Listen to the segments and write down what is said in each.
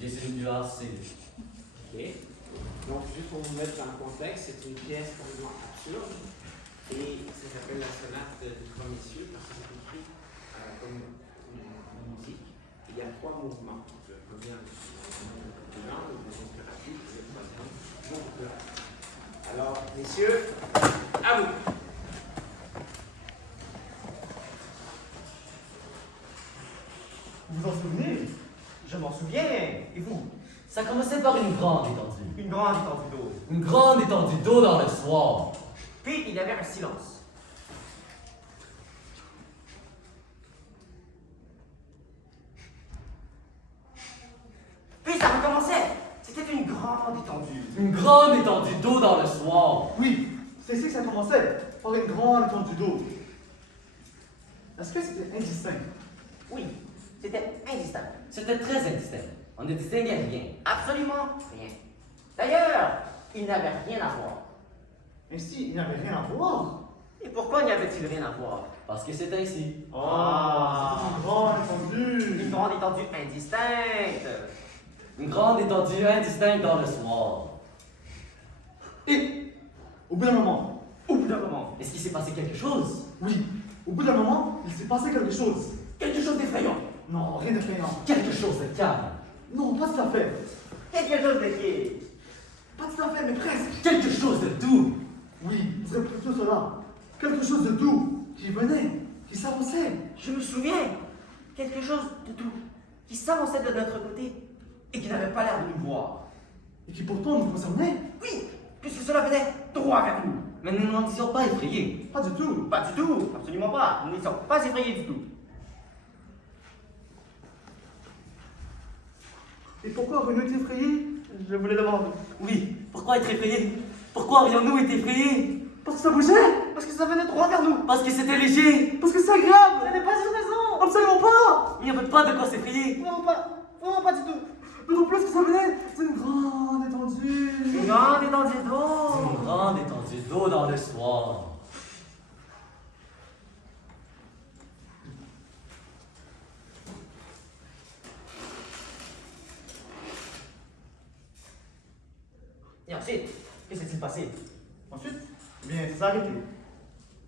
J'essaie de assez. Ok. Donc, juste pour vous mettre dans le contexte, c'est une pièce complètement absurde. Et ça s'appelle la sonate du trois messieurs parce que c'est écrit comme une musique. Il y a trois mouvements. Je reviens du lent, le deuxième plus rapide, et le troisième beaucoup plus rapide. Alors, messieurs, à vous. Vous vous en souvenez? Je m'en souviens. Et vous? Ça commençait par une grande étendue. Une grande étendue d'eau. Une grande étendue d'eau dans le soir. Puis il y avait un silence. Puis ça recommençait. C'était une grande étendue. Une grande étendue d'eau dans le soir. Oui, c'est ici que ça commençait, par une grande étendue d'eau. Est-ce que c'était indistinct? Oui, c'était indistinct. C'était très indistinct. On ne distinguait rien. Absolument rien. D'ailleurs, il n'avait rien à voir. Ainsi, il n'y avait rien à voir. Et pourquoi n'y avait-il rien à voir? Parce que c'est ainsi. C'était une grande étendue. Une grande étendue indistincte. Une grande étendue indistincte dans le soir. Et, au bout d'un moment, Est-ce qu'il s'est passé quelque chose? oui, au bout d'un moment, il s'est passé quelque chose. Quelque chose d'effrayant. Non, rien d'effrayant. Quelque chose de calme. Non, pas tout à fait. Quelque chose de qui? Pas tout à fait, mais presque. Quelque chose de doux. Oui, c'est plutôt cela. Quelque chose de doux, qui venait, qui s'avançait. Je me souviens. Quelque chose de doux qui s'avançait de notre côté et qui n'avait pas l'air de nous voir. Et qui pourtant nous concernait. Oui, puisque cela venait droit vers nous. Mais nous n'en étions pas effrayés. Pas du tout. Pas du tout, absolument pas. Nous n'étions pas effrayés du tout. Et pourquoi aurions-nous été effrayés? Je vous le demande. Oui, pourquoi être effrayés? Pourquoi aurions-nous été effrayés? Parce que ça bougeait. Parce que ça venait droit vers nous. Parce que c'était léger. Parce que c'est agréable. Ce n'est pas une raison. Absolument pas. Il n'y avait pas de quoi s'effrayer. Vraiment pas du tout. D'autant plus que ça venait d'une grande étendue. Une grande étendue Une d'eau. grande étendue d'eau dans le soir. Et ensuite, que s'est-il passé? Ensuite, eh bien, ça s'est arrêté.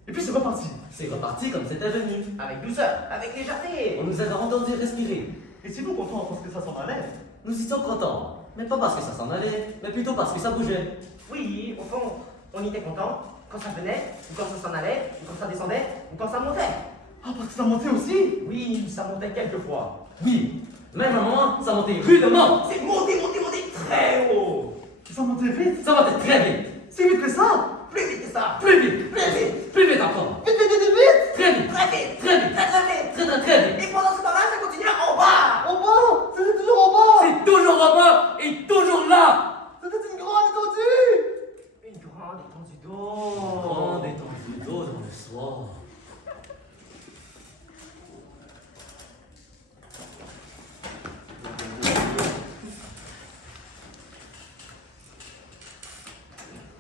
Et puis c'est reparti. C'est reparti comme c'était venu. Avec douceur, avec légèreté. On nous avait entendu respirer. Et si vous contents parce que ça s'en allait? Nous étions contents. Mais pas parce que ça s'en allait, mais plutôt parce que ça bougeait. Oui, au fond, on était content quand ça venait, ou quand ça s'en allait, ou quand ça descendait, ou quand ça montait. Ah, parce que ça montait aussi. Oui, ça montait quelquefois. Oui, même un moment, ça montait rudement. C'est monté très haut. Et ça montait vite. Ça montait très vite. Si vite que ça. Plus vite que ça. Plus vite. Plus vite. Plus vite encore. Vite, vite, vite, vite. Très vite. Très vite. Très vite. Très vite. Très très très vite. Et pendant ce temps-là, ça continuait en bas. En bas. C'était toujours en bas. C'est toujours en bas et toujours là. C'était une grande étendue. Une grande étendue Une d'eau. grande étendue d'eau dans le soir.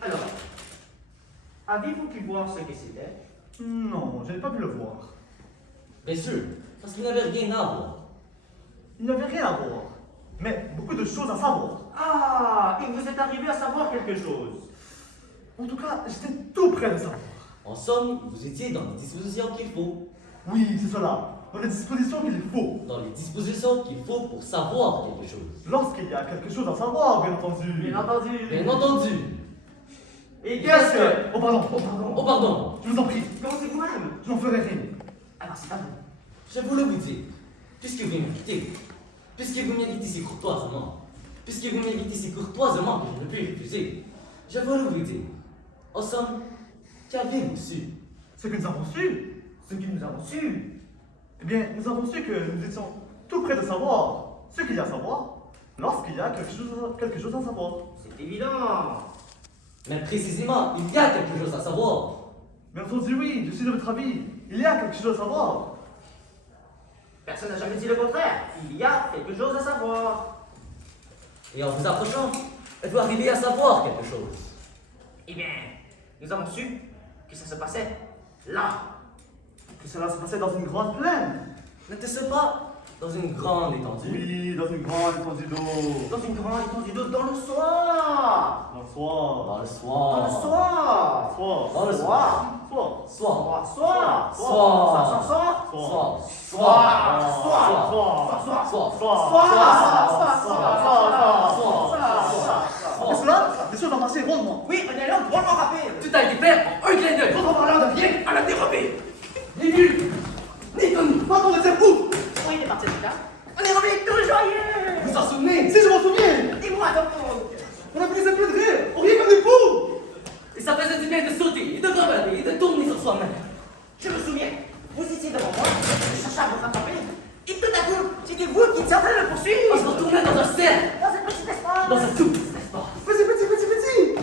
Alors, avez-vous pu voir ce que c'était? Non, je n'ai pas pu le voir. Bien sûr, parce qu'il n'avait rien à voir. Il n'y avait rien à voir. Mais beaucoup de choses à savoir. Ah, il vous est arrivé à savoir quelque chose. En tout cas, j'étais tout près de savoir. En somme, vous étiez dans les dispositions qu'il faut. Oui, c'est cela. Dans les dispositions qu'il faut. Dans les dispositions qu'il faut pour savoir quelque chose. Lorsqu'il y a quelque chose à savoir, bien entendu. Bien entendu. Bien entendu. Et qu'est-ce que... Oh pardon, oh pardon. Oh pardon, Je vous en prie, Commencez vous-même. je n'en ferai rien. Alors, c'est à vous. je voulais vous dire, puisque vous m'invitez, puisque vous m'invitez si courtoisement, puisque vous m'invitez si courtoisement que je ne peux refuser, je voulais vous dire, en somme, qu'avez-vous su? Ce que nous avons su, Ce que nous avons su. eh bien, nous avons su que nous étions tout près de savoir ce qu'il y a à savoir lorsqu'il y a quelque chose à savoir. C'est évident. Mais précisément, il y a quelque chose à savoir. Bien entendu, oui, je suis de votre avis. Il y a quelque chose à savoir. Personne n'a jamais dit le contraire. Il y a quelque chose à savoir. Et en vous approchant, êtes-vous arrivé à savoir quelque chose? Eh bien, nous avons su que ça se passait là. Que cela se passait dans une grande plaine. N'était-ce pas Dans une grande étendue. Oui, dans une grande étendue d'eau. Dans une grande étendue d'eau, dans le soir. Dans le soir. Dans le Dans soir. le soir. Soir. Dans le Soir. Soir. Soir. Soir. Soir. Soir. Soir. Et cela, les choses ont marché rondement. Oui, on est là, drôlement rapide. Tout a été fait en un clin d'œil. Quand on parle de bien à la dérobée. Ni nul, ni connu. Pardon, mais c'est fou. Oui, il est parti de là. On est revenu tout joyeux. Vous en souvenez? Si je m'en souviens, Dis-moi donc. on a pris des plaies de rire. On riait comme des fous. Et ça faisait du bien de sauter, et de gambler, et de tourner sur soi-même. Je me souviens, vous étiez devant moi, je cherchais à vous rattraper. Et tout à coup, c'était vous qui étiez en train de le On se poursuivre. retournait dans un cercle, Dans un petit espace. dans un tout petit espace. Petit.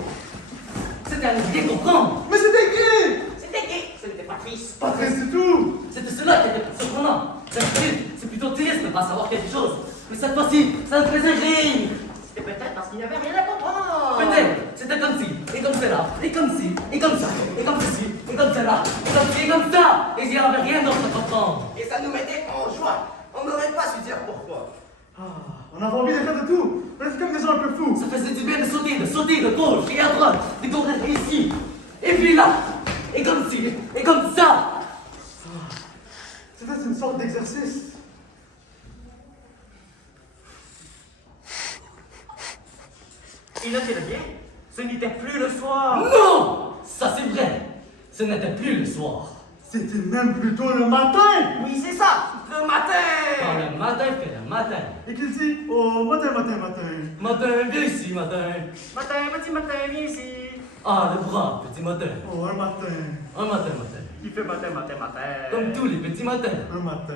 C'était à ne rien comprendre. Mais c'était gay. C'était gay, ce n'était pas triste. Pas triste du tout. C'était cela qui était surprenant. C'est plutôt triste de ne pas savoir quelque chose. Mais cette fois-ci, ça me faisait rire. C'était peut-être parce qu'il n'y avait rien à comprendre. Peut-être, c'était comme ci, et comme cela, et comme ci, et comme ça, et comme ceci, et comme cela, et comme ci, et comme ça. Et il n'y avait rien d'autre à comprendre. Et ça nous mettait en joie. On n'aurait pas su dire pourquoi. On avait envie de faire de tout. On était comme des gens un peu fous. Ça faisait du bien de sauter de gauche et à droite, de courir ici, et puis là, et comme ci, et comme ça. C'était une sorte d'exercice. Et notez-le bien, ce n'était plus le soir. Non! Ça c'est vrai. Ce n'était plus le soir. C'était même plutôt le matin. Oui, c'est ça, le Quand matin. le matin fait le matin. Et qu'il dit, oh, matin. Matin, viens ici, matin. Matin, petit matin, viens ici. Ah, le brave petit matin. Oh, un matin. Un matin. Il fait matin. Comme tous les petits matins. Un matin.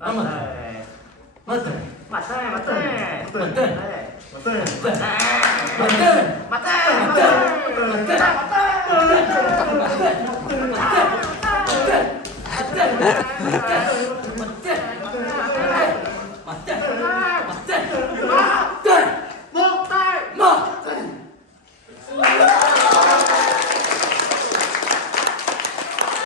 Un matin. Matin. Matin. Matin. Matin. Matin. Matin. Matin.